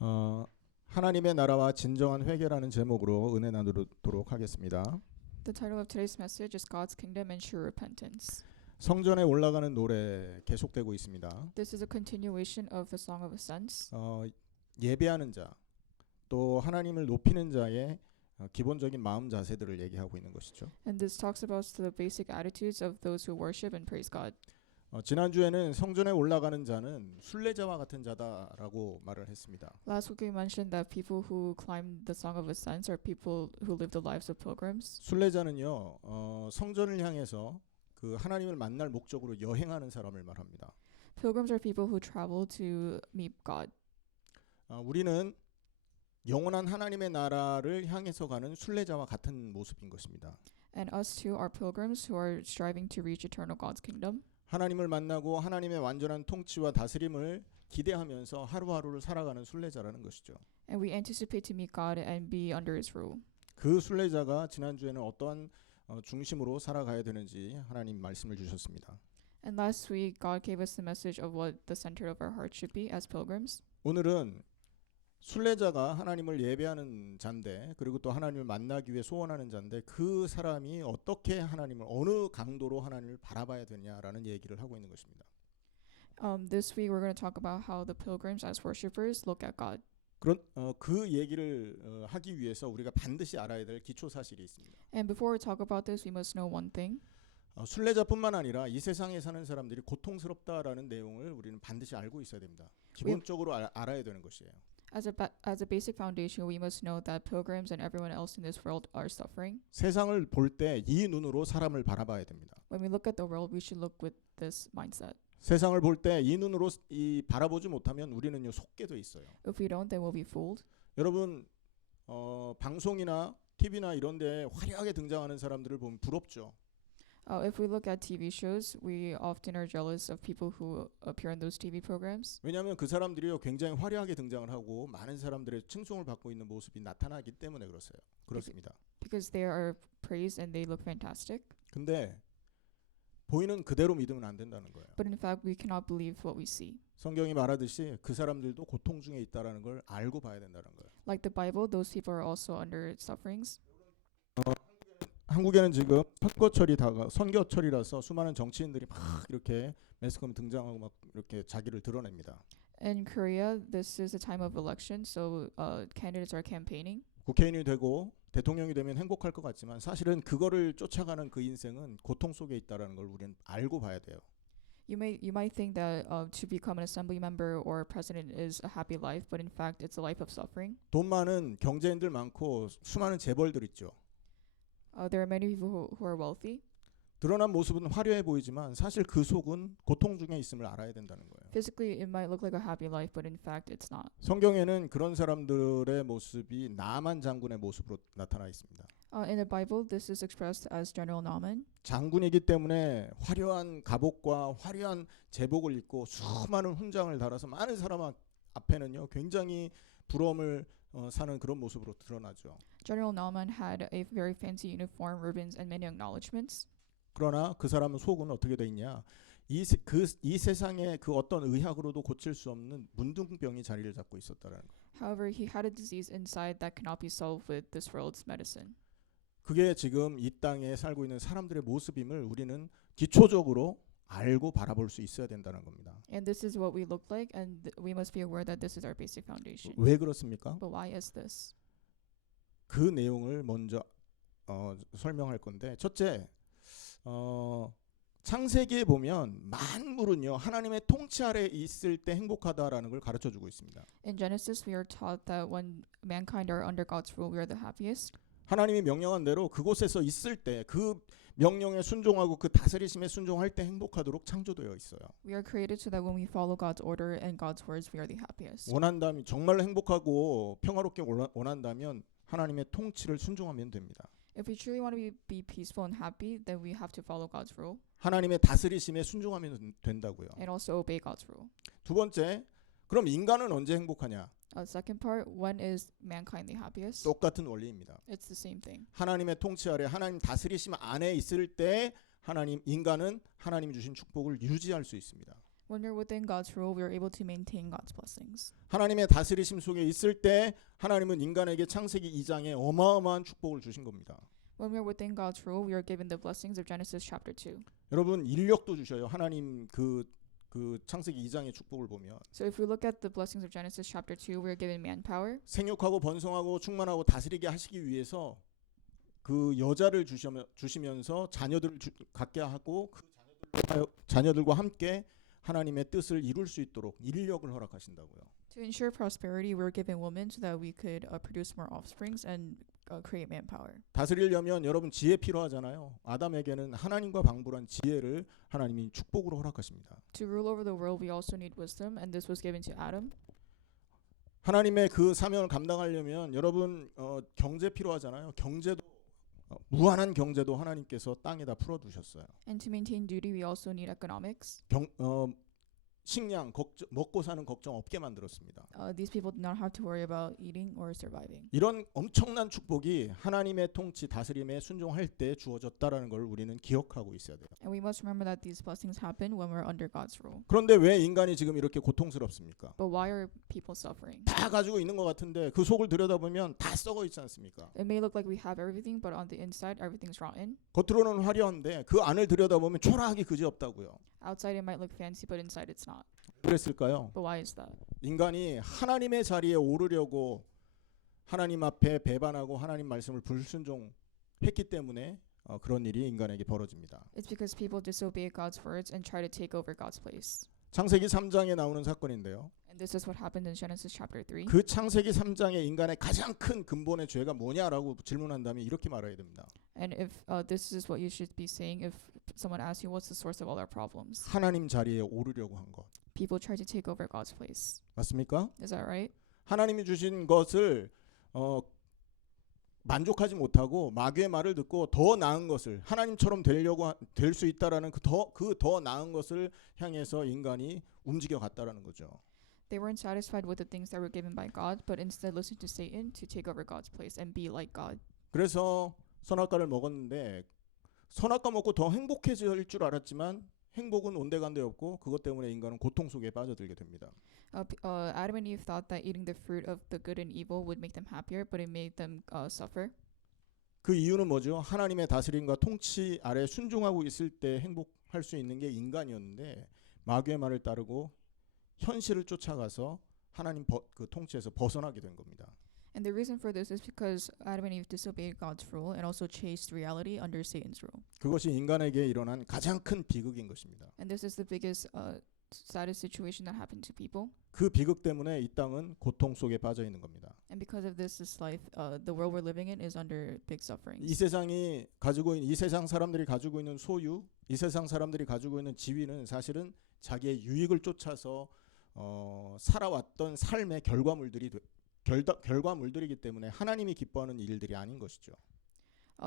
어, 하나님의 나라와 진정한 회개라는 제목으로 은혜 나누도록 하겠습니다. The title of today's message is God's Kingdom and True Repentance. 성전에 올라가는 노래 계속되고 있습니다. This is a continuation of the Song of Ascents. 예배하는 자, 또 하나님을 높이는 자의 기본적인 마음 자세들을 얘기하고 있는 것이죠. And this talks about the basic attitudes of those who worship and praise God. 지난주에는 성전에 올라가는 자는 순례자와 같은 자다라고 말을 했습니다. Last week we mentioned that people who climb the Song of Ascents are people who live the lives of pilgrims. 순례자는요, 성전을 향해서 그 하나님을 만날 목적으로 여행하는 사람을 말합니다. Pilgrims are people who travel to meet God. 우리는 영원한 하나님의 나라를 향해서 가는 순례자와 같은 모습인 것입니다. And us too are pilgrims who are striving to reach eternal God's kingdom. 하나님을 만나고 하나님의 완전한 통치와 다스림을 기대하면서 하루하루를 살아가는 순례자라는 것이죠. And we anticipate to meet God and be under His rule. 그 순례자가 지난주에는 어떠한 중심으로 살아가야 되는지 하나님 말씀을 주셨습니다. And last week God gave us the message of what the center of our heart should be as pilgrims. 오늘은 순례자가 하나님을 예배하는 자인데, 그리고 또 하나님을 만나기 위해 소원하는 자인데, 그 사람이 어떻게 하나님을, 어느 강도로 하나님을 바라봐야 되냐라는 얘기를 하고 있는 것입니다. This week we're going to talk about how the pilgrims as worshipers look at God. 그 얘기를 하기 위해서 우리가 반드시 알아야 될 기초 사실이 있습니다. And before we talk about this, we must know one thing. 순례자뿐만 아니라 이 세상에 사는 사람들이 고통스럽다라는 내용을 우리는 반드시 알고 있어야 됩니다. 기본적으로 알아야 되는 것이에요. As a basic foundation, we must know that pilgrims and everyone else in this world are suffering. 세상을 볼 때 이 눈으로 사람을 바라봐야 됩니다. When we look at the world, we should look with this mindset. 세상을 볼 때 이 눈으로 바라보지 못하면 우리는요 속게 돼 있어요. If we don't, then we'll be fooled. 여러분 방송이나 TV나 이런 데 화려하게 등장하는 사람들을 보면 부럽죠. If we look at TV shows, we often are jealous of people who appear in those TV programs. 왜냐하면 그 사람들이요 굉장히 화려하게 등장을 하고 많은 사람들의 칭송을 받고 있는 모습이 나타나기 때문에 그렇습니다. Because they are praised and they look fantastic. 근데 보이는 그대로 믿으면 안 된다는 거예요. But in fact, we cannot believe what we see. 성경이 말하듯이 그 사람들도 고통 중에 있다라는 걸 알고 봐야 된다는 거예요. Like the Bible, those people are also under sufferings. 한국에는 지금 선거철이라서 수많은 정치인들이 막 이렇게 매스컴에 등장하고 막 이렇게 자기를 드러냅니다. In Korea, this is a time of election, so candidates are campaigning. 국회의원이 되고 대통령이 되면 행복할 것 같지만 사실은 그거를 쫓아가는 그 인생은 고통 속에 있다라는 걸 우리는 알고 봐야 돼요. You might think that to become an assembly member or president is a happy life, but in fact, it's a life of suffering. 돈 많은 경제인들 많고 수많은 재벌들 있죠. There are many people who are wealthy. 드러난 모습은 화려해 보이지만 사실 그 속은 고통 중에 있음을 알아야 된다는 거예요. Physically, it might look like a happy life, but in fact, it's not. 성경에는 그런 사람들의 모습이 나만 장군의 모습으로 나타나 있습니다. In the Bible, this is expressed as General Naaman. 장군이기 때문에 화려한 갑옷과 화려한 제복을 입고 수많은 훈장을 달아서 많은 사람 앞에는요 굉장히 부러움을 사는 그런 모습으로 드러나죠. General Naaman had a very fancy uniform, ribbons, and many acknowledgments. 그러나 그 사람은 속은 어떻게 돼 있냐? 이 세상의 그 어떤 의학으로도 고칠 수 없는 문둥병이 자리를 잡고 있었다라는 거예요. However, he had a disease inside that cannot be solved with this world's medicine. 그게 지금 이 땅에 살고 있는 사람들의 모습임을 우리는 기초적으로 알고 바라볼 수 있어야 된다는 겁니다. And this is what we look like, and we must be aware that this is our basic foundation. 왜 그렇습니까? But why is this? 그 내용을 먼저 설명할 건데, 첫째, 창세기에 보면 만물은요 하나님의 통치 아래 있을 때 행복하다라는 걸 가르쳐주고 있습니다. In Genesis, we are taught that when mankind are under God's rule, we are the happiest. 하나님이 명령한 대로 그곳에서 있을 때 그 명령에 순종하고 그 다스리심에 순종할 때 행복하도록 창조되어 있어요. We are created so that when we follow God's order and God's words, we are the happiest. 원한다면 정말로 행복하고 평화롭게 원한다면 하나님의 통치를 순종하면 됩니다. If we truly want to be peaceful and happy, then we have to follow God's rule. 하나님의 다스리심에 순종하면 된다고요. And also obey God's rule. 두 번째, 그럼 인간은 언제 행복하냐? Second part, when is mankind the happiest? 똑같은 원리입니다. It's the same thing. 하나님의 통치 아래 하나님 다스리심 안에 있을 때 인간은 하나님이 주신 축복을 유지할 수 있습니다. When we're within God's rule, we are able to maintain God's blessings. 하나님의 다스리심 속에 있을 때 하나님은 인간에게 창세기 2장에 어마어마한 축복을 주신 겁니다. When we're within God's rule, we are given the blessings of Genesis chapter 2. 여러분 인력도 주셔요. 하나님 그 창세기 2장의 축복을 보면 So if we look at the blessings of Genesis chapter 2, we are given manpower. 생육하고 번성하고 충만하고 다스리게 하시기 위해서 그 여자를 주시면서 자녀들을 갖게 하고 그 자녀들과 함께 하나님의 뜻을 이룰 수 있도록 인력을 허락하신다고요. To ensure prosperity, we were given women so that we could produce more offsprings and create manpower. 다스리려면 여러분 지혜 필요하잖아요. 아담에게는 하나님과 방불한 지혜를 하나님이 축복으로 허락하십니다. To rule over the world, we also need wisdom, and this was given to Adam. 하나님의 그 사명을 감당하려면 여러분 경제 필요하잖아요. 경제도 무한한 경제도 하나님께서 땅에다 풀어두셨어요. And to maintain duty, we also need economics. 식량, 먹고 사는 걱정 없게 만들었습니다. These people did not have to worry about eating or surviving. 이런 엄청난 축복이 하나님의 통치 다스림에 순종할 때 주어졌다라는 걸 우리는 기억하고 있어야 돼요. And we must remember that these blessings happen when we're under God's rule. 그런데 왜 인간이 지금 이렇게 고통스럽습니까? But why are people suffering? 다 가지고 있는 것 같은데 그 속을 들여다보면 다 썩어 있지 않습니까? It may look like we have everything, but on the inside, everything's rotten. 겉으로는 화려한데 그 안을 들여다보면 초라하기 그지없다고요. Outside, it might look fancy, but inside, it's not. 그랬을까요? But why is that? 인간이 하나님의 자리에 오르려고 하나님 앞에 배반하고 하나님 말씀을 불순종했기 때문에 그런 일이 인간에게 벌어집니다. It's because people disobey God's words and try to take over God's place. 창세기 3장에 나오는 사건인데요. And this is what happened in Genesis chapter 3. 그 창세기 3장의 인간의 가장 큰 근본의 죄가 뭐냐라고 질문한다면 이렇게 말해야 됩니다. And if this is what you should be saying if someone asks you what's the source of all our problems. 하나님 자리에 오르려고 한 것. People try to take over God's place. 맞습니까? Is that right? 하나님이 주신 것을 만족하지 못하고 마귀의 말을 듣고 더 나은 것을 하나님처럼 되려고 될 수 있다라는 그 더 나은 것을 향해서 인간이 움직여 갔다라는 거죠. They weren't satisfied with the things that were given by God, but instead listened to Satan to take over God's place and be like God. 그래서 선악과를 먹었는데 선악과 먹고 더 행복해질 줄 알았지만 행복은 온데간데 없고 그것 때문에 인간은 고통 속에 빠져들게 됩니다. Adam and Eve thought that eating the fruit of the good and evil would make them happier, but it made them suffer. 그 이유는 뭐죠? 하나님의 다스림과 통치 아래 순종하고 있을 때 행복할 수 있는 게 인간이었는데 마귀의 말을 따르고 현실을 쫓아가서 하나님 그 통치에서 벗어나게 된 겁니다. And the reason for this is because Adam and Eve disobeyed God's rule and also chased reality under Satan's rule. 그것이 인간에게 일어난 가장 큰 비극인 것입니다. And this is the biggest saddest situation that happened to people. 그 비극 때문에 이 땅은 고통 속에 빠져 있는 겁니다. And because of this life, the world we're living in is under big suffering. 이 세상 사람들이 가지고 있는 소유, 이 세상 사람들이 가지고 있는 지위는 사실은 자기의 유익을 쫓아서 살아왔던 삶의 결과물들이기 때문에 하나님이 기뻐하는 일들이 아닌 것이죠.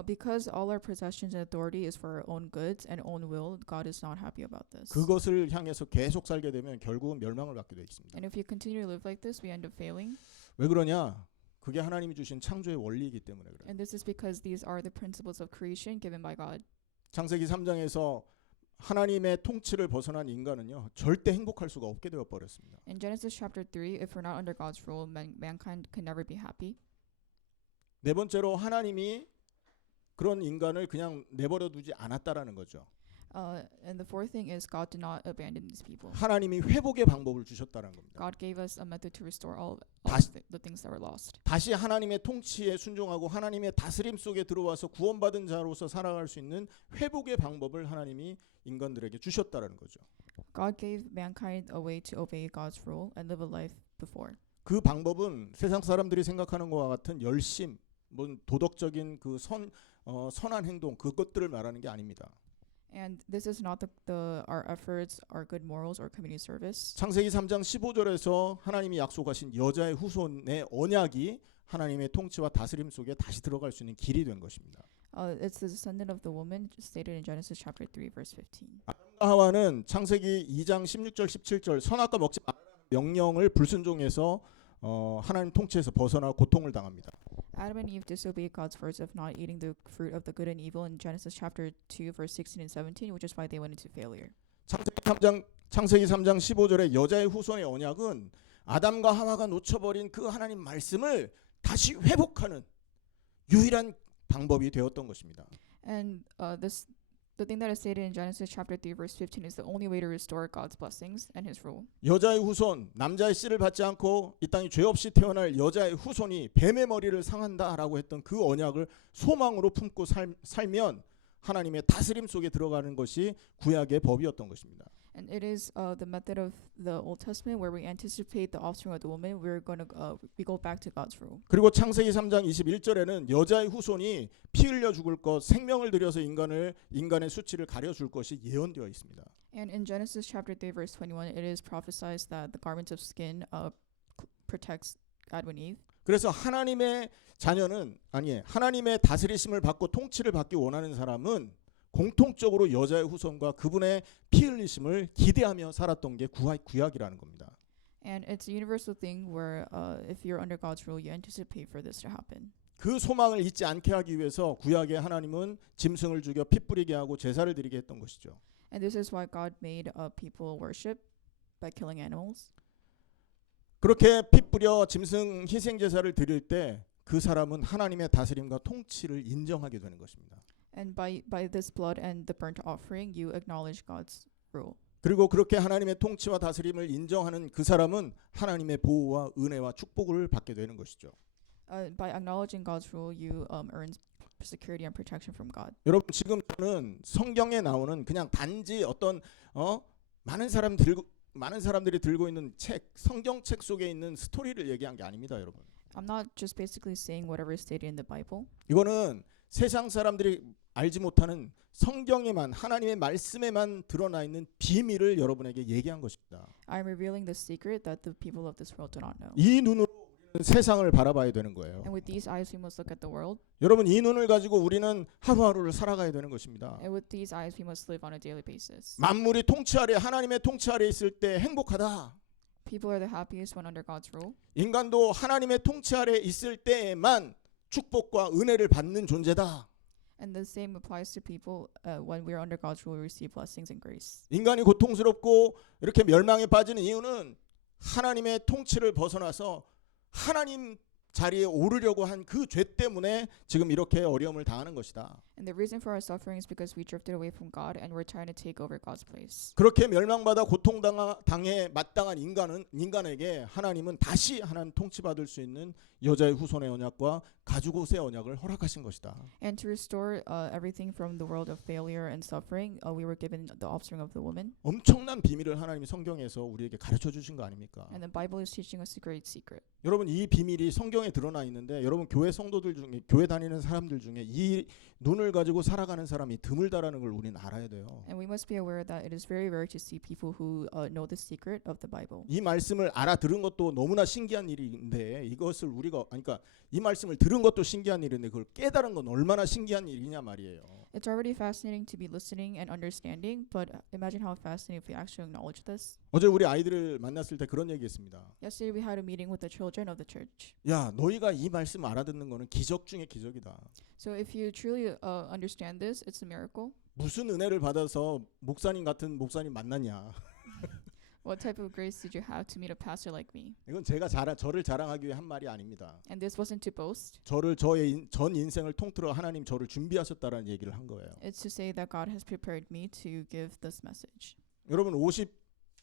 Because all our possessions and authority is for our own goods and own will, God is not happy about this. 그것을 향해서 계속 살게 되면 결국은 멸망을 받게 되어 있습니다. And if you continue to live like this, we end up failing. 왜 그러냐? 그게 하나님이 주신 창조의 원리이기 때문에 그래요. And this is because these are the principles of creation given by God. 창세기 3장에서 하나님의 통치를 벗어난 인간은요 절대 행복할 수가 없게 되어 버렸습니다. In Genesis chapter 3, if we're not under God's rule, mankind can never be happy. 네 번째로 하나님이 그런 인간을 그냥 내버려 두지 않았다라는 거죠. And the fourth thing is God did not abandon these people. 하나님이 회복의 방법을 주셨다는 겁니다. God gave us a method to restore all the things that were lost. 다시 하나님의 통치에 순종하고 하나님의 다스림 속에 들어와서 구원받은 자로서 살아갈 수 있는 회복의 방법을 하나님이 인간들에게 주셨다는 거죠. God gave mankind a way to obey God's rule and live a life before. 그 방법은 세상 사람들이 생각하는 것과 같은 열심, 뭐 도덕적인 그 선한 행동 그것들을 말하는 게 아닙니다. And this is not our efforts, our good morals, or community service. 창세기 3장 15절에서 하나님이 약속하신 여자의 후손의 언약이 하나님의 통치와 다스림 속에 다시 들어갈 수 있는 길이 된 것입니다. It's the descendant of the woman stated in Genesis chapter 3 verse 15. 아담과 하와는 창세기 2장 16절 17절 선악과 먹지 말라는 명령을 불순종해서 하나님 통치에서 벗어나 고통을 당합니다. Adam and Eve disobeyed God's words of not eating the fruit of the good and evil in Genesis chapter 2 verse 16 and 17, which is why they went into failure. 창세기 3장 창세기 3장 15절에 여자의 후손의 언약은 아담과 하와가 놓쳐버린 그 하나님 말씀을 다시 회복하는 유일한 방법이 되었던 것입니다. And the thing that is stated in Genesis chapter 3 verse 15 is the only way to restore God's blessings and his rule. 여자의 후손, 남자의 씨를 받지 않고 이 땅에 죄 없이 태어날 여자의 후손이 뱀의 머리를 상한다라고 했던 그 언약을 소망으로 품고 살면 하나님의 다스림 속에 들어가는 것이 구약의 법이었던 것입니다. And it is the method of the Old Testament where we anticipate the offspring of the woman. We go back to God's rule. 그리고 창세기 3장 21절에는 여자의 후손이 피 흘려 죽을 것, 생명을 들여서 인간의 수치를 가려 줄 것이 예언되어 있습니다. And in Genesis chapter 3 verse 21 it is prophesied that the garments of skin protects Adam and Eve. 그래서 하나님의 자녀는 하나님의 다스리심을 받고 통치를 받기 원하는 사람은 공통적으로 여자의 후손과 그분의 피 흘리심을 기대하며 살았던 게 구약이라는 겁니다. And it's a universal thing where if you're under God's rule, you anticipate for this to happen. 그 소망을 잊지 않게 하기 위해서 구약의 하나님은 짐승을 죽여 피 뿌리게 하고 제사를 드리게 했던 것이죠. And this is why God made people worship by killing animals. 그렇게 피 뿌려 짐승 희생 제사를 드릴 때 그 사람은 하나님의 다스림과 통치를 인정하게 되는 것입니다. And by this blood and the burnt offering, you acknowledge God's rule. 그리고 그렇게 하나님의 통치와 다스림을 인정하는 그 사람은 하나님의 보호와 은혜와 축복을 받게 되는 것이죠. By acknowledging God's rule, you earn security and protection from God. 여러분 지금 저는 성경에 나오는 그냥 단지 어떤 많은 사람들이 들고 있는 책, 성경책 속에 있는 스토리를 얘기한 게 아닙니다, 여러분. I'm not just basically saying whatever is stated in the Bible. 이거는 세상 사람들이 알지 못하는 성경에만 하나님의 말씀에만 드러나 있는 비밀을 여러분에게 얘기한 것입니다. I'm revealing the secret that the people of this world do not know. 이 눈으로 우리는 세상을 바라봐야 되는 거예요. And with these eyes, we must look at the world. 여러분 이 눈을 가지고 우리는 하루하루를 살아가야 되는 것입니다. And with these eyes, we must live on a daily basis. 만물이 통치 아래 하나님의 통치 아래 있을 때 행복하다. People are the happiest when under God's rule. 인간도 하나님의 통치 아래 있을 때에만 축복과 은혜를 받는 존재다. And the same applies to people when we are under God's rule, we receive blessings and grace. 인간이 고통스럽고 이렇게 멸망에 빠지는 이유는 하나님의 통치를 벗어나서 하나님 자리에 오르려고 한 그 죄 때문에 지금 이렇게 어려움을 당하는 것이다. And the reason for our suffering is because we drifted away from God and we're trying to take over God's place. 그렇게 멸망받아 고통당해 마땅한 인간에게 하나님은 다시 하나님 통치받을 수 있는 여자의 후손의 언약과 가죽 옷의 언약을 허락하신 것이다. And to restore everything from the world of failure and suffering, we were given the offspring of the woman. 엄청난 비밀을 하나님이 성경에서 우리에게 가르쳐 주신 거 아닙니까? And the Bible is teaching us a great secret. 여러분 이 비밀이 성경에 드러나 있는데 여러분 교회 성도들 중에 교회 다니는 사람들 중에 이 눈을 가지고 살아가는 사람이 드물다라는 걸 우리는 알아야 돼요. And we must be aware that it is very rare to see people who know the secret of the Bible. 이 말씀을 알아들은 것도 너무나 신기한 일인데 이것을 우리가 그러니까 이 말씀을 들은 것도 신기한 일인데 그걸 깨달은 건 얼마나 신기한 일이냐 말이에요. It's already fascinating to be listening and understanding, but imagine how fascinating if we actually acknowledge this. 어제 우리 아이들을 만났을 때 그런 얘기했습니다. Yesterday we had a meeting with the children of the church. 야, 너희가 이 말씀 알아듣는 거는 기적 중에 기적이다. So if you truly understand this, it's a miracle. 무슨 은혜를 받아서 목사님 같은 목사님 만났냐? What type of grace did you have to meet a pastor like me? 이건 제가 저를 자랑하기 위해 한 말이 아닙니다. And this wasn't to boast. 저의 전 인생을 통틀어 하나님 저를 준비하셨다라는 얘기를 한 거예요. It's to say that God has prepared me to give this message. 여러분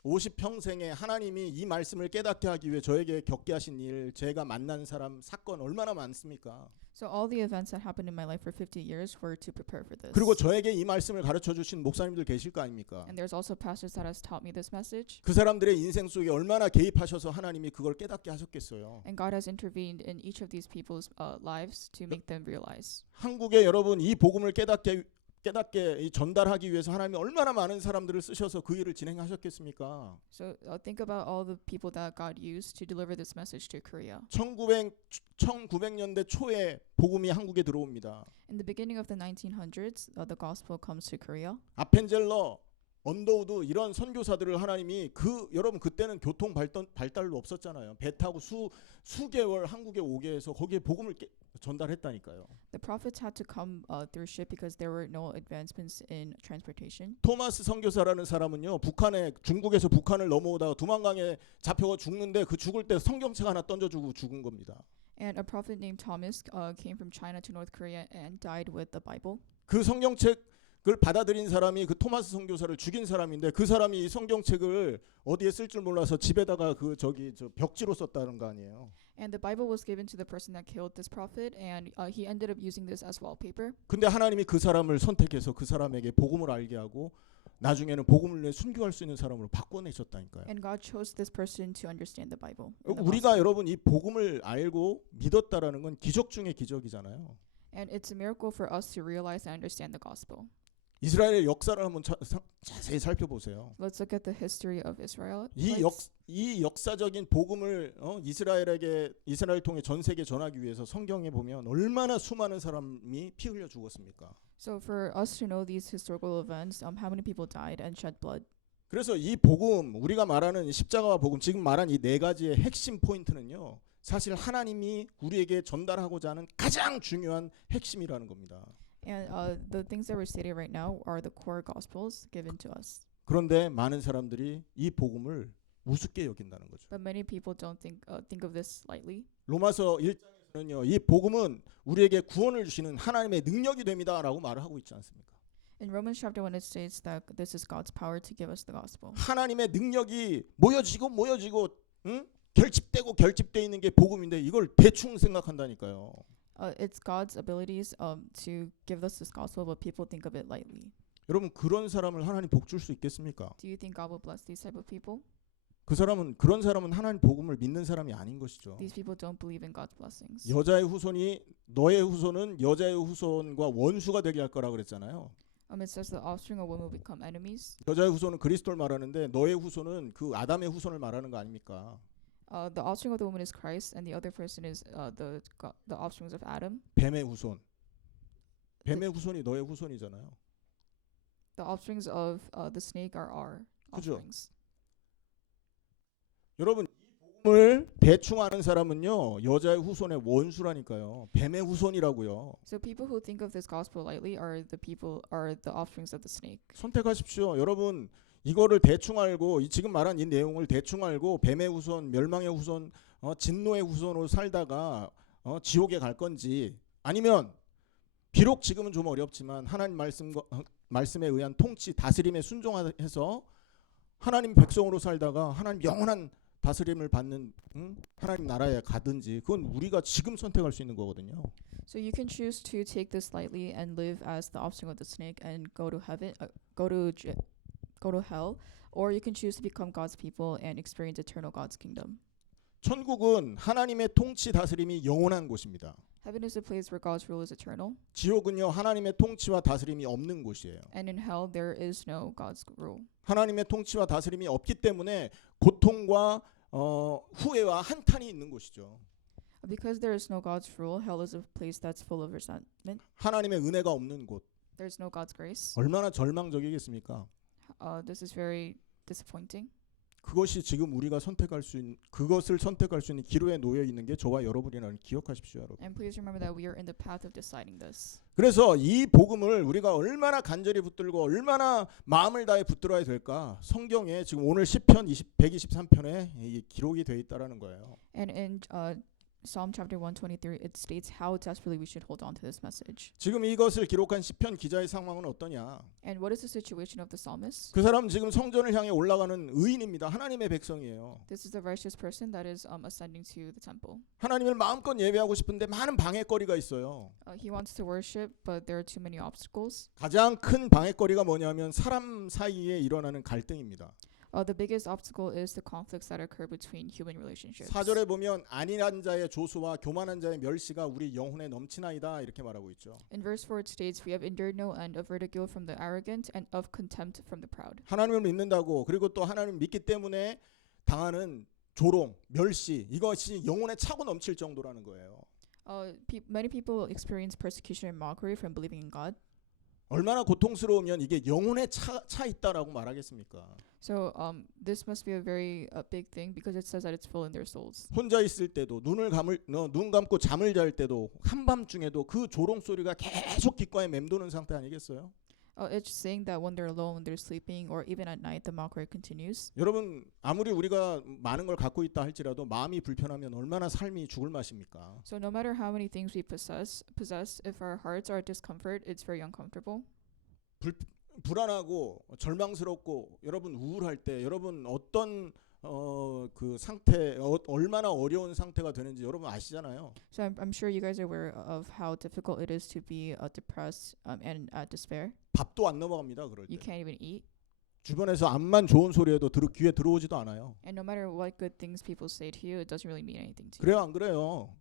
50평생에 하나님이 이 말씀을 깨닫게 하기 위해 저에게 겪게 하신 일, 제가 만난 사람, 사건 얼마나 많습니까? So all the events that happened in my life for 50 years were to prepare for this. 그리고 저에게 이 말씀을 가르쳐 주신 목사님들 계실 거 아닙니까? And there's also pastors that has taught me this message. 그 사람들의 인생 속에 얼마나 개입하셔서 하나님이 그걸 깨닫게 하셨겠어요. And God has intervened in each of these people's lives to make them realize. 한국에 여러분 이 복음을 깨닫게 전달하기 위해서 하나님이 얼마나 많은 사람들을 쓰셔서 그 일을 진행하셨겠습니까? So think about all the people that God used to deliver this message to Korea. 1900년대 초에 복음이 한국에 들어옵니다. In the beginning of the 1900s, the gospel comes to Korea. 아펜젤러, 언더우드 이런 선교사들을 하나님이 여러분 그때는 교통 발달도 없었잖아요. 배 타고 수 개월 한국에 오게 해서 거기에 복음을 전달했다니까요. The prophets had to come through ship because there were no advancements in transportation. 토마스 선교사라는 사람은요, 중국에서 북한을 넘어오다가 두만강에 잡혀가 죽는데 그 죽을 때 성경책 하나 던져주고 죽은 겁니다. And a prophet named Thomas came from China to North Korea and died with the Bible. 그 성경책을 받아들인 사람이 그 토마스 선교사를 죽인 사람인데 그 사람이 이 성경책을 어디에 쓸 줄 몰라서 집에다가 저 벽지로 썼다는 거 아니에요. And the Bible was given to the person that killed this prophet, and he ended up using this as wallpaper. 근데 하나님이 그 사람을 선택해서 그 사람에게 복음을 알게 하고 나중에는 복음을 위해 순교할 수 있는 사람으로 바꿔내셨다니까요. And God chose this person to understand the Bible. and the 우리가 gospel. 여러분 이 복음을 알고 믿었다라는 건 기적 중의 기적이잖아요. And it's a miracle for us to realize and understand the gospel. 이스라엘의 역사를 한번 자세히 살펴보세요. Let's look at the history of Israel. 이 역사적인 복음을 이스라엘 통해 전 세계 전하기 위해서 성경에 보면 얼마나 수많은 사람이 피 흘려 죽었습니까? So for us to know these historical events, how many people died and shed blood? 그래서 이 복음, 우리가 말하는 이 십자가와 복음, 지금 말한 이 네 가지의 핵심 포인트는요, 사실 하나님이 우리에게 전달하고자 하는 가장 중요한 핵심이라는 겁니다. And the things that we're stating right now are the core gospels given to us. 그런데 많은 사람들이 이 복음을 우습게 여긴다는 거죠. But many people don't think of this lightly. 로마서 1장에서는요, 이 복음은 우리에게 구원을 주시는 하나님의 능력이 됩니다라고 말을 하고 있지 않습니까? In Romans chapter 1 it states that this is God's power to give us the gospel. 하나님의 능력이 모여지고 결집돼 있는 게 복음인데 이걸 대충 생각한다니까요. It's God's abilities to give us this gospel, but people think of it lightly. 여러분 그런 사람을 하나님 복 줄 수 있겠습니까? Do you think God will bless these type of people? 그런 사람은 하나님 복음을 믿는 사람이 아닌 것이죠. These people don't believe in God's blessings. 너의 후손은 여자의 후손과 원수가 되게 할 거라 그랬잖아요. It says the offspring of women will become enemies. 여자의 후손은 그리스도를 말하는데 너의 후손은 그 아담의 후손을 말하는 거 아닙니까? The offspring of the woman is Christ, and the other person is the offsprings of Adam. 뱀의 후손. 뱀의 후손이 너의 후손이잖아요. The offsprings of the snake are our 그죠? offsprings. 여러분 이 복음을 대충 아는 사람은요 여자의 후손의 원수라니까요. 뱀의 후손이라고요. So people who think of this gospel lightly are the offsprings of the snake. 선택하십시오. 여러분 이거를 대충 알고 지금 말한 이 내용을 대충 알고 뱀의 후손, 멸망의 후손, 진노의 후손으로 살다가 지옥에 갈 건지 아니면 비록 지금은 좀 어렵지만 하나님 말씀에 의한 통치, 다스림에 순종해서 하나님 백성으로 살다가 하나님 영원한 다스림을 받는 하나님 나라에 가든지 그건 우리가 지금 선택할 수 있는 거거든요. So you can choose to take this lightly and live as the offspring of the snake and go to heaven, go to hell, or you can choose to become God's people and experience eternal God's kingdom. 천국은 하나님의 통치 다스림이 영원한 곳입니다. Heaven is a place where God's rule is eternal, 지옥은요 하나님의 통치와 다스림이 없는 곳이에요. and in hell there is no God's rule. 하나님의 통치와 다스림이 없기 때문에 고통과 후회와 한탄이 있는 곳이죠. Because there is no God's rule, hell is a place that's full of resentment. 하나님의 은혜가 없는 곳. There's no God's grace. 얼마나 절망적이겠습니까? This is very disappointing. 그것이 지금 우리가 그것을 선택할 수 있는 기로에 놓여 있는 게 저와 여러분이라는 기억하십시오, 여러분. And please remember that we are in the path of deciding this. 그래서 이 복음을 우리가 얼마나 간절히 붙들고 얼마나 마음을 다해 붙들어야 될까? 성경에 지금 오늘 시편 123편에 이 기록이 돼 있다라는 거예요. And in Psalm chapter 123, it states how desperately we should hold on to this message. 지금 이것을 기록한 시편 기자의 상황은 어떠냐? And what is the situation of the psalmist? 그 사람은 지금 성전을 향해 올라가는 의인입니다. 하나님의 백성이에요. This is the righteous person that is ascending to the temple. 하나님을 마음껏 예배하고 싶은데 많은 방해거리가 있어요. He wants to worship, but there are too many obstacles. 가장 큰 방해거리가 뭐냐면 사람 사이에 일어나는 갈등입니다. The biggest obstacle is the conflicts that occur between human relationships. 4절에 보면 안일한 자의 조소와 교만한 자의 멸시가 우리 영혼에 넘치나이다 이렇게 말하고 있죠. In verse 4 it states, "We have endured no end of ridicule from the arrogant and of contempt from the proud." 하나님을 믿는다고 그리고 또 하나님을 믿기 때문에 당하는 조롱, 멸시 이것이 영혼에 차고 넘칠 정도라는 거예요. Many people experience persecution and mockery from believing in God. 얼마나 고통스러우면 이게 영혼에 차 있다라고 말하겠습니까? So this must be a very big thing because it says that it's full in their souls. 혼자 있을 때도 눈 감고 잠을 잘 때도 한밤중에도 그 조롱 소리가 계속 귓가에 맴도는 상태 아니겠어요? It's saying that when they're alone, when they're sleeping, or even at night, the mockery continues. 여러분 아무리 우리가 많은 걸 갖고 있다 할지라도 마음이 불편하면 얼마나 삶이 죽을 맛입니까? So no matter how many things we possess, if our hearts are at discomfort, it's very uncomfortable. 불안하고 절망스럽고 여러분 우울할 때 여러분 어떤 그 상태 얼마나 어려운 상태가 되는지 여러분 아시잖아요. So I'm sure you guys are aware of how difficult it is to be depressed and despair. 밥도 안 넘어갑니다. 그럴 You 때 can't even eat. 주변에서 암만 좋은 소리 해도 귀에 들어오지도 않아요. And no matter what good things people say to you, it doesn't really mean anything to you. 그래요 안 그래요?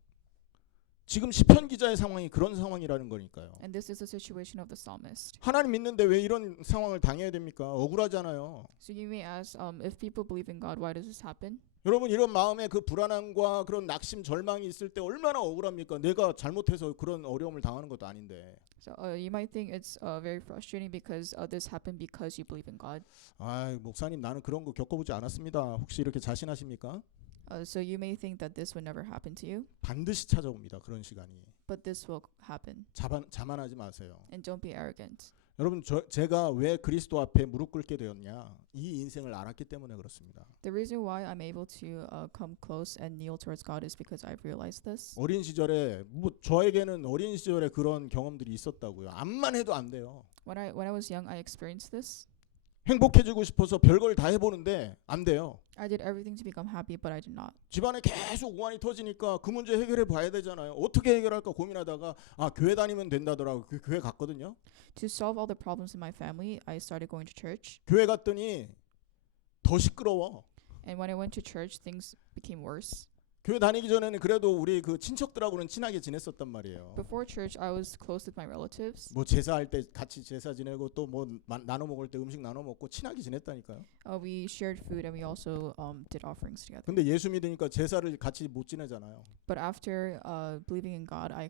지금 시편 기자의 상황이 그런 상황이라는 거니까요. And this is the situation of the psalmist. 하나님 믿는데 왜 이런 상황을 당해야 됩니까? 억울하잖아요. So you may ask, if people believe in God, why does this happen? 여러분 이런 마음에 그 불안함과 그런 낙심 절망이 있을 때 얼마나 억울합니까? 내가 잘못해서 그런 어려움을 당하는 것도 아닌데. So you might think it's very frustrating because this happened because you believe in God. 아 목사님 나는 그런 거 겪어보지 않았습니다. 혹시 이렇게 자신하십니까? So you may think that this would never happen to you, 반드시 찾아옵니다. 그런 시간이. but this will happen. 자만하지 마세요. And don't be arrogant. 여러분 제가 왜 그리스도 앞에 무릎 꿇게 되었냐? 이 인생을 알았기 때문에 그렇습니다. The reason why I'm able to come close and kneel towards God is because I've realized this. 어린 시절에 저에게는 어린 시절에 그런 경험들이 있었다고요. 암만 해도 안 돼요. When I was young, I experienced this. 행복해지고 싶어서 별걸 다 해보는데 안 돼요. I did everything to become happy, but I did not. 집안에 계속 우환이 터지니까 그 문제 해결해 봐야 되잖아요. 어떻게 해결할까 고민하다가 교회 다니면 된다더라고. 그 교회 갔거든요. To solve all the problems in my family, I started going to church. 교회 갔더니 더 시끄러워. And when I went to church, things became worse. 교회 다니기 전에는 그래도 우리 그 친척들하고는 친하게 지냈었단 말이에요. Before church, I was close with my relatives. 뭐 제사할 때 같이 제사 지내고 또 뭐 나눠 먹을 때 음식 나눠 먹고 친하게 지냈다니까요. We shared food and we also did offerings together. 근데 예수 믿으니까 제사를 같이 못 지내잖아요. But after believing in God, I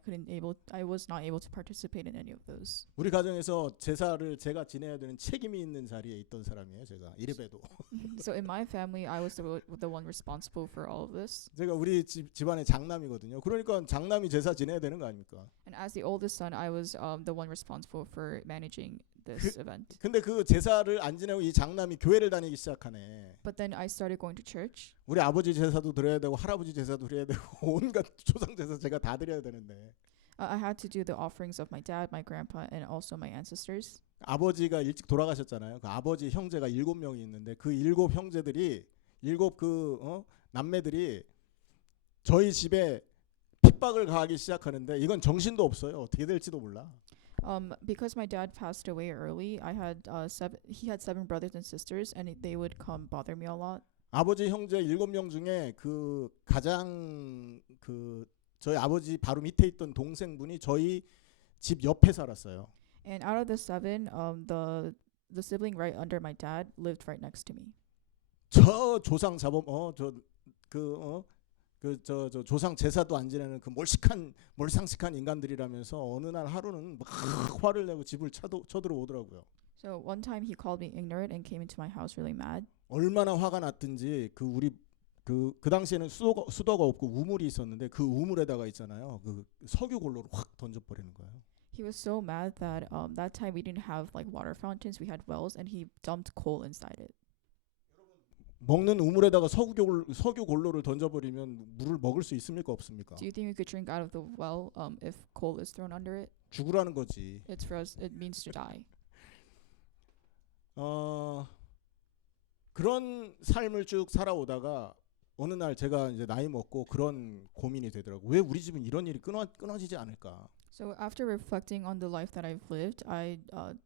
was not able to participate in any of those. 우리 가정에서 제사를 제가 지내야 되는 책임이 있는 자리에 있던 사람이에요. 제가 이래봬도. So in my family, I was the one responsible for all of this. 제가 우리 집안의 장남이거든요. 그러니까 장남이 제사 지내야 되는 거 아닙니까? And as the oldest son, I was the one responsible for managing this event. 근데 그 제사를 안 지내고 이 장남이 교회를 다니기 시작하네. But then I started going to church. 우리 아버지 제사도 드려야 되고 할아버지 제사도 드려야 되고 온갖 조상 제사 제가 다 드려야 되는데. I had to do the offerings of my dad, my grandpa, and also my ancestors. 아버지가 일찍 돌아가셨잖아요. 그 아버지 형제가 7명이 있는데 그 7 형제들이 7 남매들이 저희 집에 핍박을 가하기 시작하는데 이건 정신도 없어요. 어떻게 될지도 몰라. Because my dad passed away early, he had 7 brothers and sisters, and they would come bother me a lot. 아버지 형제 7명 중에 그 가장 저희 아버지 바로 밑에 있던 동생분이 저희 집 옆에 살았어요. And out of the 7, the sibling right under my dad lived right next to me. 저 조상 자범 저 조상 제사도 안 지내는 그 몰상식한 인간들이라면서 어느 날 하루는 막 화를 내고 집을 쳐들어오더라고요. So one time he called me ignorant and came into my house really mad. 얼마나 화가 났든지 그 당시에는 수도가 없고 우물이 있었는데 그 우물에다가 있잖아요. 그 석유 골로를 확 던져버리는 거예요. He was so mad that that time we didn't have like water fountains, we had wells, and he dumped coal inside it. 먹는 우물에다가 석유 골로를 던져버리면 물을 먹을 수 있습니까 없습니까? Do you think we could drink out of the well if coal is thrown under it? 죽으라는 거지. It means to die. 그런 삶을 쭉 살아오다가 어느 날 제가 이제 나이 먹고 그런 고민이 되더라고. 왜 우리 집은 이런 일이 끊어지지 않을까? So after reflecting on the life that I've lived, I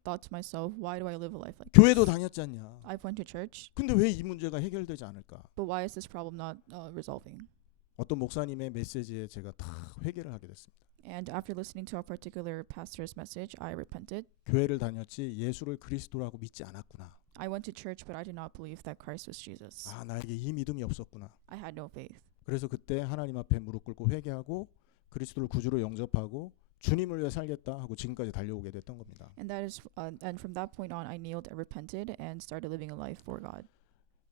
thought to myself, why do I live a life like 교회도 다녔지 않냐? I've went to church, 근데 왜 이 문제가 해결되지 않을까? but why is this problem not resolving? 어떤 목사님의 메시지에 제가 다 회개를 하게 됐습니다. And after listening to a particular pastor's message, I repented. 교회를 다녔지 예수를 그리스도라고 믿지 않았구나. I went to church, but I did not believe that Christ was Jesus. 나에게 이 믿음이 없었구나. I had no faith. 그래서 그때 하나님 앞에 무릎 꿇고 회개하고 그리스도를 구주로 영접하고 주님을 위해 살겠다 하고 지금까지 달려오게 됐던 겁니다. And that is, and from that point on, I kneeled, I repented, and started living a life for God.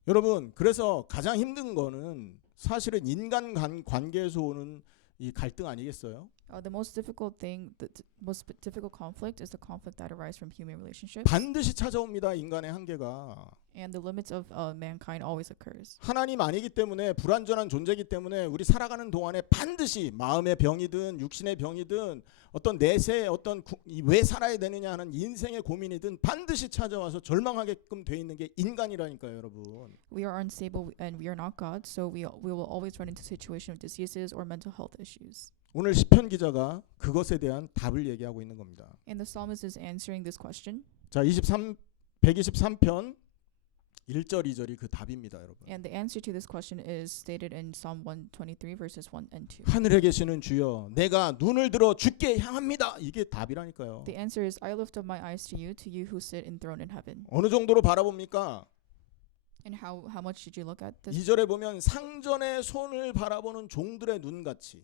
여러분, 그래서 가장 힘든 거는 사실은 인간 관계에서 오는 이 갈등 아니겠어요? The most difficult thing, most difficult conflict is the conflict that arises from human relationships. 반드시 찾아옵니다. 인간의 한계가. And the limits of mankind always occurs. 하나님 아니기 때문에 불완전한 존재이기 때문에 우리 살아가는 동안에 반드시 마음의 병이든 육신의 병이든 어떤 내세의 어떤 왜 살아야 되느냐 하는 인생의 고민이든 반드시 찾아와서 절망하게끔 돼 있는 게 인간이라니까요, 여러분. We are unstable and we are not God, so we will always run into situation of diseases or mental health issues. 오늘 시편 기자가 그것에 대한 답을 얘기하고 있는 겁니다. And the psalmist is answering this question. 자, 123편 1절 2절이 그 답입니다, 여러분. And the answer to this question is stated in Psalm 123 verses 1 and 2. 하늘에 계시는 주여, 내가 눈을 들어 주께 향합니다. 이게 답이라니까요. The answer is, I lift up my eyes to you who sit enthroned in heaven. 어느 정도로 바라봅니까? And how much did you look at this? 2절에 보면 상전의 손을 바라보는 종들의 눈같이.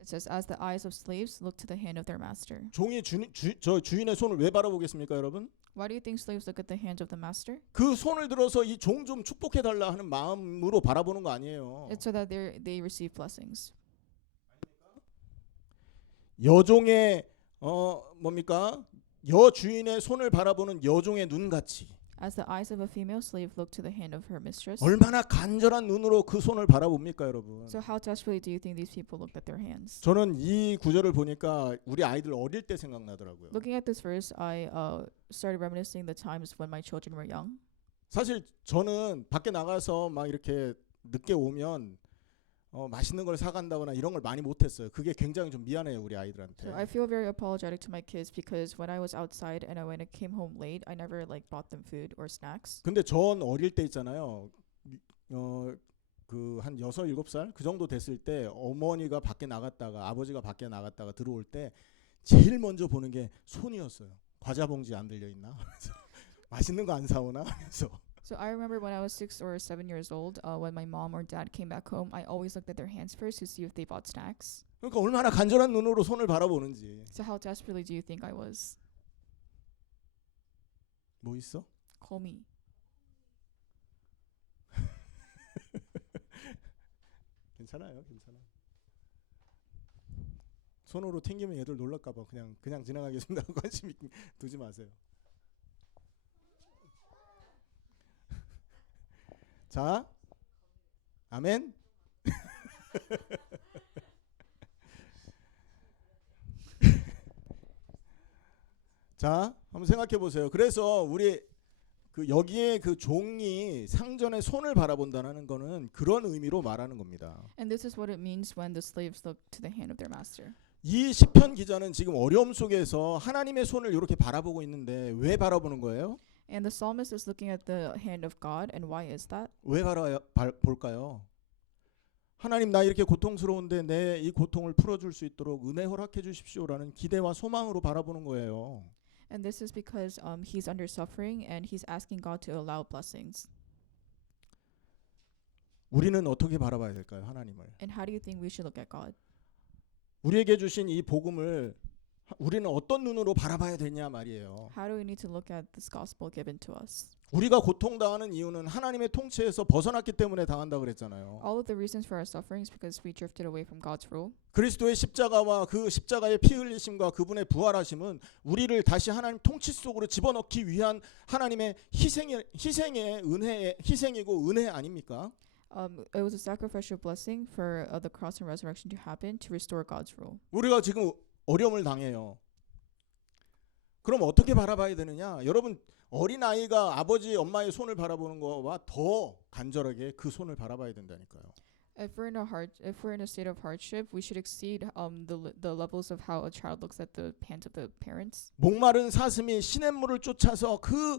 It says, as the eyes of slaves look to the hand of their master. 종이 저 주인의 손을 왜 바라보겠습니까, 여러분? Why do you think slaves look at the hands of the master? 그 손을 들어서 이 종 좀 축복해 달라 하는 마음으로 바라보는 거 아니에요. It's so that they receive blessings. 여종의 뭡니까? 여주인의 손을 바라보는 여종의 눈같이. As the eyes of a female slave look to the hand of her mistress. 얼마나 간절한 눈으로 그 손을 바라봅니까, 여러분? So how desperately do you think these people looked at their hands? 저는 이 구절을 보니까 우리 아이들 어릴 때 생각나더라고요. Looking at this verse, I started reminiscing the times when my children were young. 사실 저는 밖에 나가서 막 이렇게 늦게 오면 맛있는 걸 사간다거나 이런 걸 많이 못했어요. 그게 굉장히 좀 미안해요, 우리 아이들한테. So I feel very apologetic to my kids because when I was outside and when I came home late, I never bought them food or snacks. 근데 전 어릴 때 있잖아요. 그 한 6, 7살 그 정도 됐을 때 어머니가 밖에 나갔다가 아버지가 밖에 나갔다가 들어올 때 제일 먼저 보는 게 손이었어요. 과자 봉지 안 들려 있나? 맛있는 거 안 사오나? 그래서 So I remember when I was 6 or 7 years old, when my mom or dad came back home, I always looked at their hands first to see if they bought snacks. 그러니까 얼마나 간절한 눈으로 손을 바라보는지. So how desperately do you think I was? 뭐 있어? Call me. 괜찮아요, 괜찮아. 손으로 튕기면 얘들 놀랄까봐 그냥 지나가겠습니다. 관심 두지 마세요. 자, 아멘. 자, 한번 생각해 보세요. 그래서 우리 여기에 그 종이 상전의 손을 바라본다는 거는 그런 의미로 말하는 겁니다. And this is what it means when the slaves look to the hand of their master. 이 시편 기자는 지금 어려움 속에서 하나님의 손을 이렇게 바라보고 있는데 왜 바라보는 거예요? And the psalmist is looking at the hand of God, and why is that? 왜 볼까요? 하나님, 나 이렇게 고통스러운데 내 이 고통을 풀어줄 수 있도록 은혜 허락해 주십시오라는 기대와 소망으로 바라보는 거예요. And this is because he's under suffering and he's asking God to allow blessings. 우리는 어떻게 바라봐야 될까요, 하나님을? And how do you think we should look at God? 우리에게 주신 이 복음을 우리는 어떤 눈으로 바라봐야 되냐 말이에요. How do we need to look at this gospel given to us? 우리가 고통당하는 이유는 하나님의 통치에서 벗어났기 때문에 당한다 그랬잖아요. All of the reasons for our suffering is because we drifted away from God's rule. 그리스도의 십자가와 그 십자가의 피 흘리심과 그분의 부활하심은 우리를 다시 하나님 통치 속으로 집어넣기 위한 하나님의 희생의 은혜의 희생이고 은혜 아닙니까? It was a sacrificial blessing for the cross and resurrection to happen to restore God's rule. 우리가 지금 어려움을 당해요. 그럼 어떻게 바라봐야 되느냐? 여러분, 어린아이가 아버지 엄마의 손을 바라보는 거와 더 간절하게 그 손을 바라봐야 된다니까요. If we're in a state of hardship, we should exceed the levels of how a child looks at the hands of the parents. 목마른 사슴이 시냇물을 쫓아서 그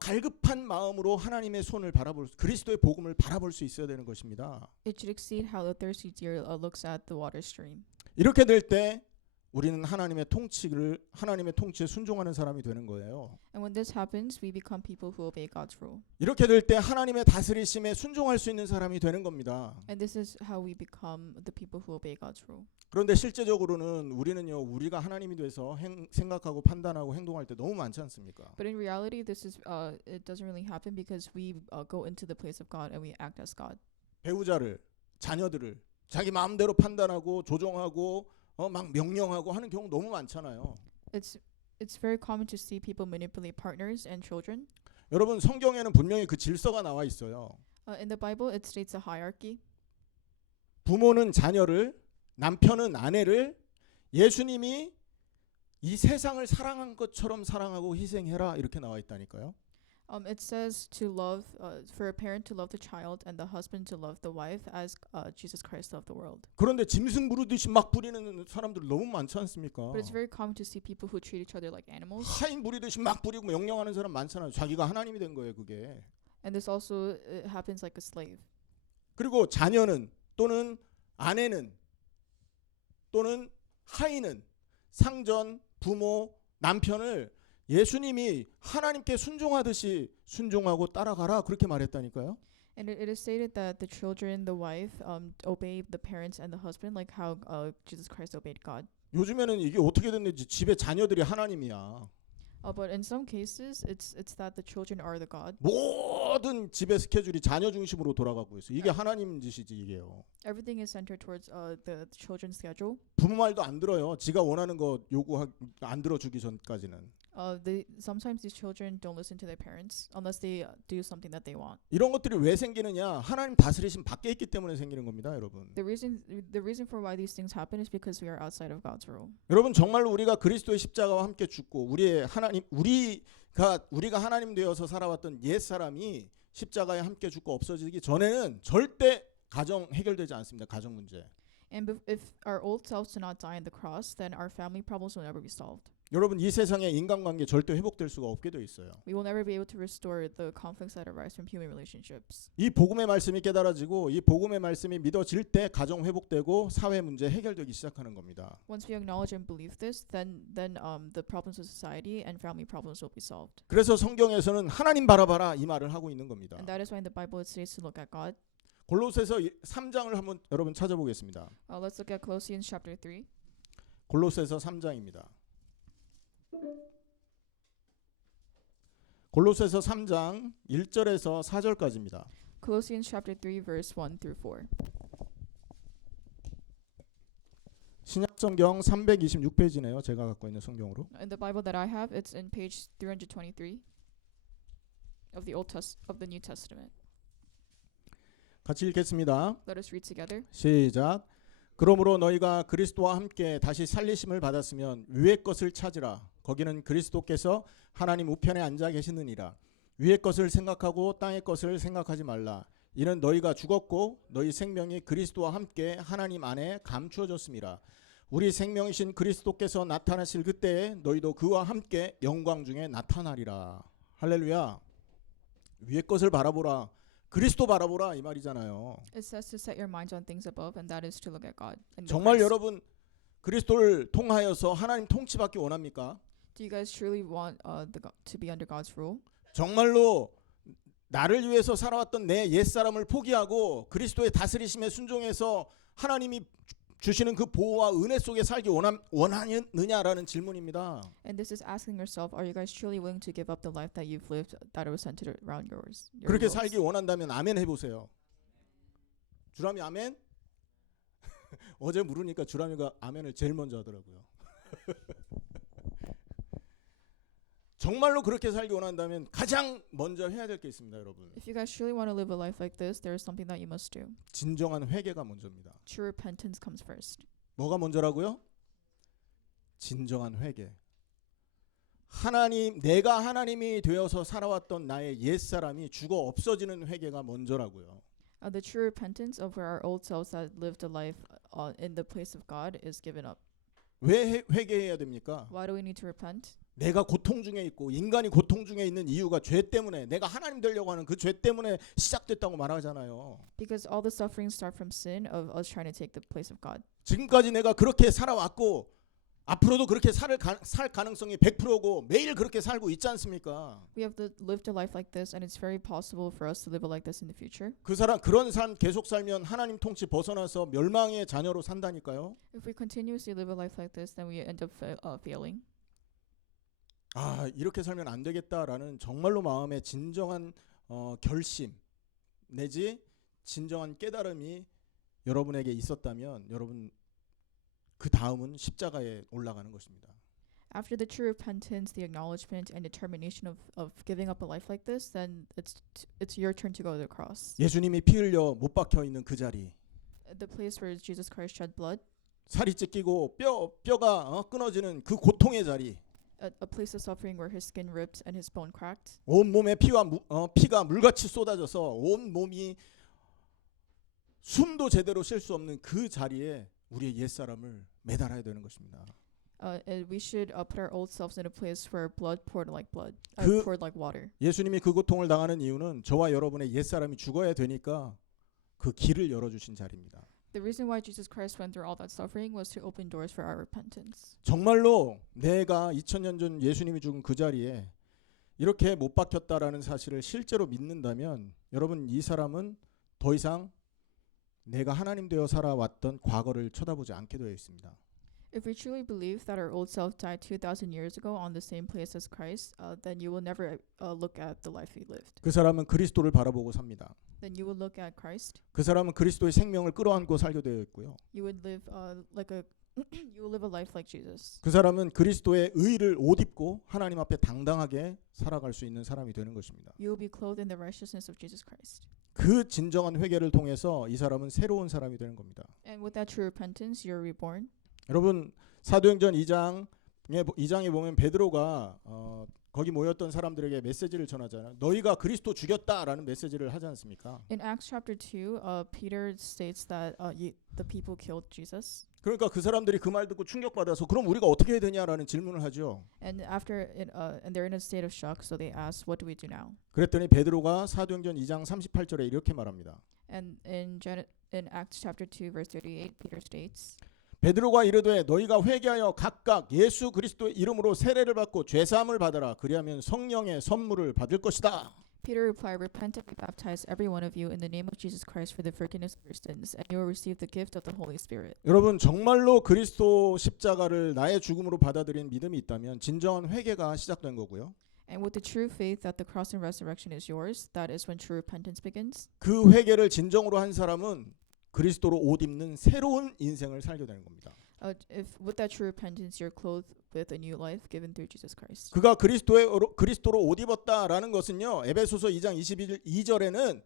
갈급한 마음으로 하나님의 손을 그리스도의 복음을 바라볼 수 있어야 되는 것입니다. It should exceed how the thirsty deer looks at the water stream. 이렇게 될 때 우리는 하나님의 통치에 순종하는 사람이 되는 거예요. And when this happens, we become people who obey God's rule. 이렇게 될 때 하나님의 다스리심에 순종할 수 있는 사람이 되는 겁니다. And this is how we become the people who obey God's rule. 그런데 실제적으로는 우리가 하나님이 돼서 생각하고 판단하고 행동할 때 너무 많지 않습니까? But in reality, this is it doesn't really happen because we go into the place of God and we act as God. 배우자를, 자녀들을 자기 마음대로 판단하고 조종하고 막 명령하고 하는 경우 너무 많잖아요. It's very common to see people manipulate partners and children. 여러분 성경에는 분명히 그 질서가 나와 있어요. In the Bible, it states a hierarchy. 부모는 자녀를, 남편은 아내를 예수님이 이 세상을 사랑한 것처럼 사랑하고 희생해라 이렇게 나와 있다니까요. It says to love, for a parent to love the child and the husband to love the wife as Jesus Christ loved the world. 그런데 짐승 부르듯이 막 부리는 사람들 너무 많지 않습니까? But it's very common to see people who treat each other like animals. 하인 부리듯이 막 부리고 명령하는 사람 많잖아요. 자기가 하나님이 된 거예요, 그게. And this also happens like a slave. 그리고 자녀는 또는 아내는 또는 하인은 상전, 부모, 남편을 예수님이 하나님께 순종하듯이 순종하고 따라가라 그렇게 말했다니까요. And it is stated that the children, the wife, obey the parents and the husband like how Jesus Christ obeyed God. 요즘에는 이게 어떻게 됐는지 집에 자녀들이 하나님이야. But in some cases, it's that the children are the God. 모든 집의 스케줄이 자녀 중심으로 돌아가고 있어. 이게 하나님 짓이지 이게요. Everything is centered towards the children's schedule. 부모 말도 안 들어요. 지가 원하는 거 안 들어주기 전까지는. Sometimes these children don't listen to their parents unless they do something that they want. 이런 것들이 왜 생기느냐? 하나님 다스리심 밖에 있기 때문에 생기는 겁니다, 여러분. The reason for why these things happen is because we are outside of God's rule. 여러분 정말로 우리가 그리스도의 십자가와 함께 죽고 우리가 하나님 되어서 살아왔던 옛 사람이 십자가에 함께 죽고 없어지기 전에는 절대 가정 해결되지 않습니다. 가정 문제. And if our old selves do not die on the cross, then our family problems will never be solved. 여러분 이 세상의 인간관계 절대 회복될 수가 없게 돼 있어요. We will never be able to restore the conflicts that arise from human relationships. 이 복음의 말씀이 깨달아지고 이 복음의 말씀이 믿어질 때 가정 회복되고 사회 문제 해결되기 시작하는 겁니다. Once we acknowledge and believe this, then the problems of society and family problems will be solved. 그래서 성경에서는 하나님 바라봐라 이 말을 하고 있는 겁니다. And that is why in the Bible it says to look at God. 골로새서 3장을 한번 여러분 찾아보겠습니다. Let's look at Colossians chapter 3. 골로새서 3장입니다. 골로새서 3장 1절에서 4절까지입니다. Colossians chapter 3 verse 1 through 4. 신약성경 326페이지네요. 제가 갖고 있는 성경으로. In the Bible that I have, it's in page 323 of the New Testament. 같이 읽겠습니다. Let us read together. 시작. 그러므로 너희가 그리스도와 함께 다시 살리심을 받았으면 위의 것을 찾으라. 거기는 그리스도께서 하나님 우편에 앉아 계시느니라. 위의 것을 생각하고 땅의 것을 생각하지 말라. 이는 너희가 죽었고 너희 생명이 그리스도와 함께 하나님 안에 감추어졌음이라. 우리 생명이신 그리스도께서 나타나실 그때에 너희도 그와 함께 영광 중에 나타나리라. 할렐루야. 위의 것을 바라보라. 그리스도 바라보라 이 말이잖아요. It says to set your minds on things above, and that is to look at God. 정말 여러분 그리스도를 통하여서 하나님 통치받기 원합니까? Do you guys truly want to be under God's rule? 정말로 나를 위해서 살아왔던 내 옛사람을 포기하고 그리스도의 다스리심에 순종해서 하나님이 주시는 그 보호와 은혜 속에 살기 원하느냐라는 질문입니다. And this is asking yourself, are you guys truly willing to give up the life that you've lived that was centered around yours? 그렇게 살기 원한다면 아멘 해보세요. 주람이 아멘? 어제 물으니까 주람이가 아멘을 제일 먼저 하더라고요. 정말로 그렇게 살기 원한다면 가장 먼저 해야 될 게 있습니다, 여러분. If you guys truly want to live a life like this, there is something that you must do. 진정한 회개가 먼저입니다. True repentance comes first. 뭐가 먼저라고요? 진정한 회개. 내가 하나님이 되어서 살아왔던 나의 옛사람이 죽어 없어지는 회개가 먼저라고요. The true repentance of our old selves that lived a life in the place of God is given up. 왜 회개해야 됩니까? Why do we need to repent? 내가 고통 중에 있고 인간이 고통 중에 있는 이유가 죄 때문에 내가 하나님 되려고 하는 그 죄 때문에 시작됐다고 말하잖아요. Because all the sufferings start from sin of us trying to take the place of God. 지금까지 내가 그렇게 살아왔고 앞으로도 그렇게 살 가능성이 100%고 매일 그렇게 살고 있지 않습니까? We have lived a life like this, and it's very possible for us to live a like this in the future. 그런 삶 계속 살면 하나님 통치 벗어나서 멸망의 자녀로 산다니까요. If we continuously live a life like this, then we end up failing. 이렇게 살면 안 되겠다라는 정말로 마음의 진정한 결심 내지 진정한 깨달음이 여러분에게 있었다면 여러분 그 다음은 십자가에 올라가는 것입니다. After the true repentance, the acknowledgement, and determination of giving up a life like this, then it's your turn to go to the cross. 예수님이 피 흘려 못 박혀 있는 그 자리, The place where Jesus Christ shed blood, 살이 찢기고 뼈가 끊어지는 그 고통의 자리, a place of suffering where his skin ripped and his bone cracked. 온 몸에 피가 물같이 쏟아져서 온 몸이 숨도 제대로 쉴 수 없는 그 자리에 우리의 옛사람을 매달아야 되는 것입니다. And we should put our old selves in a place where blood poured like water. 예수님이 그 고통을 당하는 이유는 저와 여러분의 옛사람이 죽어야 되니까 그 길을 열어주신 자리입니다. The reason why Jesus Christ went through all that suffering was to open doors for our repentance. 정말로 내가 2000년 전 예수님이 죽은 그 자리에 이렇게 못 박혔다라는 사실을 실제로 믿는다면 여러분 이 사람은 더 이상 내가 하나님 되어 살아왔던 과거를 쳐다보지 않게 되어 있습니다. If we truly believe that our old self died 2,000 years ago on the same place as Christ, then you will never look at the life he lived. 그 사람은 그리스도를 바라보고 삽니다. Then you will look at Christ. 그 사람은 그리스도의 생명을 끌어안고 살게 되어 있고요. You would live you will live a life like Jesus. 그 사람은 그리스도의 의를 옷 입고 하나님 앞에 당당하게 살아갈 수 있는 사람이 되는 것입니다. You will be clothed in the righteousness of Jesus Christ. 그 진정한 회개를 통해서 이 사람은 새로운 사람이 되는 겁니다. And with that true repentance, you're reborn. 여러분 사도행전 2장에 보면 베드로가 거기 모였던 사람들에게 메시지를 전하잖아요. 너희가 그리스도 죽였다라는 메시지를 하지 않습니까? In Acts chapter 2, Peter states that the people killed Jesus. 그러니까 그 사람들이 그 말 듣고 충격받아서 그럼 우리가 어떻게 해야 되냐라는 질문을 하죠. And and they're in a state of shock, so they ask, "What do we do now?" 그랬더니 베드로가 사도행전 2장 38절에 이렇게 말합니다. And in Acts chapter 2, verse 38, Peter states, 베드로가 이르되 너희가 회개하여 각각 예수 그리스도의 이름으로 세례를 받고 죄 사함을 받으라. 그리하면 성령의 선물을 받을 것이다. Peter replied, "Repent and be baptized, every one of you, in the name of Jesus Christ for the forgiveness of your sins, and you will receive the gift of the Holy Spirit." 여러분 정말로 그리스도 십자가를 나의 죽음으로 받아들인 믿음이 있다면 진정한 회개가 시작된 거고요. And with the true faith that the cross and resurrection is yours, that is when true repentance begins. 그 회개를 진정으로 한 사람은 그리스도로 옷 입는 새로운 인생을 살게 되는 겁니다. If with that true repentance, you're clothed with a new life given through Jesus Christ. 그가 그리스도로 옷 입었다라는 것은요. 에베소서 2장 22절에는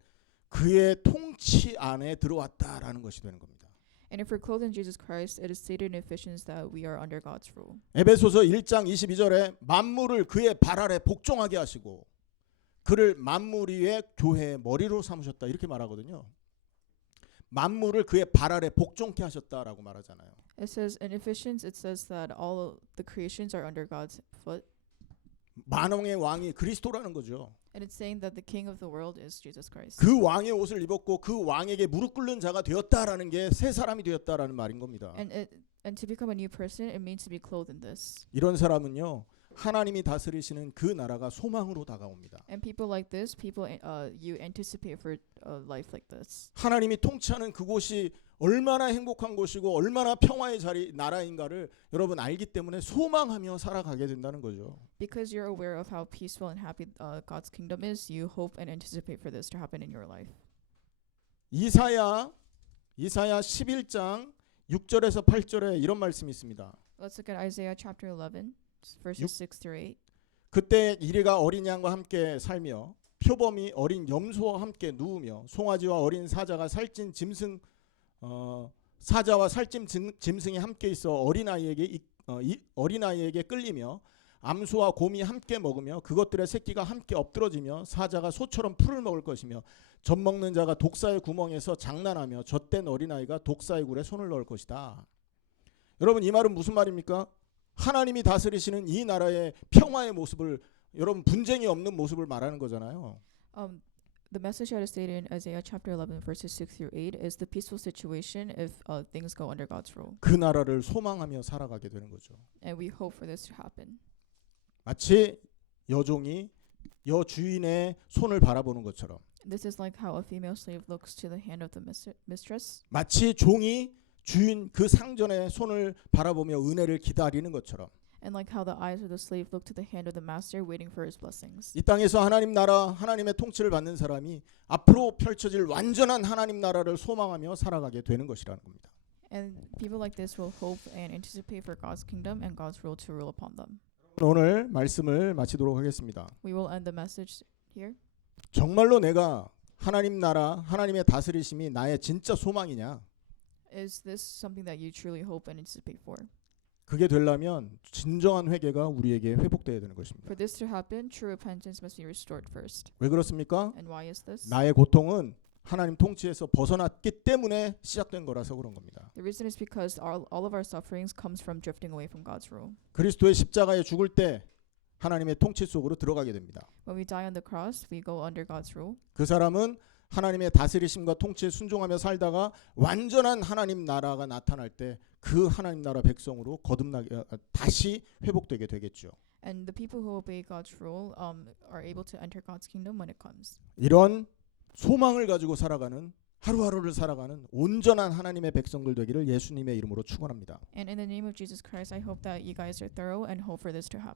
그의 통치 안에 들어왔다라는 것이 되는 겁니다. And if we're clothed in Jesus Christ, it is stated in Ephesians that we are under God's rule. 에베소서 1장 22절에 만물을 그의 발 아래 복종하게 하시고 그를 만물 위에 교회의 머리로 삼으셨다 이렇게 말하거든요. 만물을 그의 발 아래 복종케 하셨다라고 말하잖아요. It says in Ephesians, it says that all the creations are under God's foot. 만왕의 왕이 그리스도라는 거죠. And it's saying that the king of the world is Jesus Christ. 그 왕의 옷을 입었고 그 왕에게 무릎 꿇는 자가 되었다라는 게 새 사람이 되었다라는 말인 겁니다. And to become a new person, it means to be clothed in this. 이런 사람은요. 하나님이 다스리시는 그 나라가 소망으로 다가옵니다. And people like this, you anticipate for a life like this. 하나님이 통치하는 그곳이 얼마나 행복한 곳이고 얼마나 평화의 나라인가를 여러분 알기 때문에 소망하며 살아가게 된다는 거죠. Because you're aware of how peaceful and happy God's kingdom is, you hope and anticipate for this to happen in your life. 이사야 11장 6절에서 8절에 이런 말씀이 있습니다. Let's look at Isaiah chapter 11, verses 6 through 8. 그때 이리가 어린 양과 함께 살며 표범이 어린 염소와 함께 누우며 송아지와 어린 사자와 살찐 짐승이 함께 있어 어린아이에게 끌리며 암소와 곰이 함께 먹으며 그것들의 새끼가 함께 엎드러지며 사자가 소처럼 풀을 먹을 것이며 젖 먹는 자가 독사의 구멍에서 장난하며 젖된 어린아이가 독사의 굴에 손을 넣을 것이다. 여러분 이 말은 무슨 말입니까? 하나님이 다스리시는 이 나라의 평화의 모습을 여러분 분쟁이 없는 모습을 말하는 거잖아요. The message that is stated in Isaiah chapter 11 verses 6 through 8 is the peaceful situation if things go under God's rule. 그 나라를 소망하며 살아가게 되는 거죠. And we hope for this to happen. 마치 여종이 여주인의 손을 바라보는 것처럼, This is like how a female slave looks to the hand of the mistress. 마치 종이 주인 그 상전의 손을 바라보며 은혜를 기다리는 것처럼, And like how the eyes of the slave look to the hand of the master waiting for his blessings. 이 땅에서 하나님 나라, 하나님의 통치를 받는 사람이 앞으로 펼쳐질 완전한 하나님 나라를 소망하며 살아가게 되는 것이라는 겁니다. And people like this will hope and anticipate for God's kingdom and God's rule to rule upon them. 오늘 말씀을 마치도록 하겠습니다. We will end the message here. 정말로 내가 하나님 나라, 하나님의 다스리심이 나의 진짜 소망이냐? Is this something that you truly hope and anticipate for? 그게 되려면 진정한 회개가 우리에게 회복돼야 되는 것입니다. For this to happen, true repentance must be restored first. 왜 그렇습니까? And why is this? 나의 고통은 하나님 통치에서 벗어났기 때문에 시작된 거라서 그런 겁니다. The reason is because all of our sufferings comes from drifting away from God's rule. 그리스도의 십자가에 죽을 때 하나님의 통치 속으로 들어가게 됩니다. When we die on the cross, we go under God's rule. 그 사람은 하나님의 다스리심과 통치에 순종하며 살다가 완전한 하나님 나라가 나타날 때 그 하나님 나라 백성으로 거듭나게 다시 회복되게 되겠죠. And the people who obey God's rule are able to enter God's kingdom when it comes. 이런 소망을 가지고 살아가는 하루하루를 살아가는 온전한 하나님의 백성들 되기를 예수님의 이름으로 축원합니다. And in the name of Jesus Christ, I hope that you guys are thorough and hope for this to happen.